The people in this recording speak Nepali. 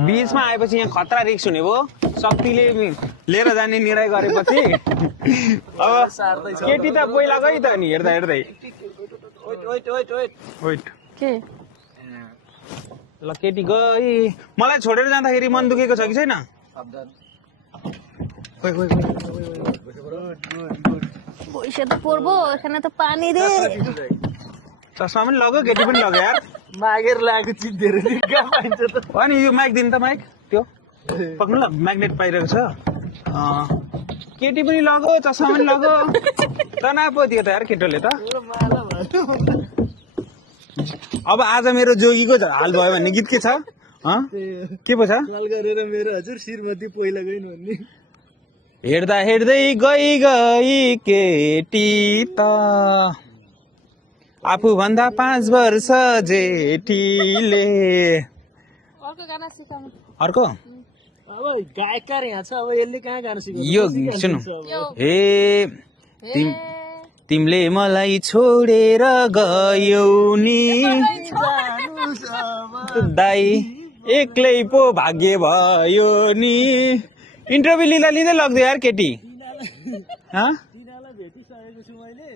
बीचमा आएपछि यहाँ खतरा रिक्स हुने भयो शक्तिले लिएर जाने निर्णय गरेपछि अब केटी त पहिला गई त नि हेर्दा हेर्दै वेट के ल केटी गई मलाई छोडेर जाँदाखेरि मन दुखेको छ कि छैन পয়সা তো পড়বো এখানে তো পানি রে चस्मा पनि लग्यो केटी पनि लग्यो यार मागेर ल्याएको चिज धेरै नि कहाँ पाइन्छ त अनि यो माइक दिनु त माइक त्यो पक्नु ल म्याग्नेट पाइरहेको छ केटी पनि लग्यो चस्मा पनि लग्यो तनाव पो थियो त यार केटोले त माला भयो अब आज मेरो जोगीको हाल भयो भन्ने गीत के छ के पो छ कल गरेर मेरो हजुर श्रीमती पहिला गइन् भन्ने हेर्दा हेर्दै गई गई केटी त आफू भन्दा 5 वर्ष जेठीले अर्को गाना सिकाउनु अर्को अब गायककार यहाँ छ अब यसले कहाँ गाना सिकाउँछ यो सुन्नु हे तिमीले मलाई छोडेर गयौ नि दाइ एक्लै पो भाग्य भयो नि इन्टरभ्यू लिँदा लिँदै लग्यो यार केटी तिनीलाई भेटिसकेको छु मैले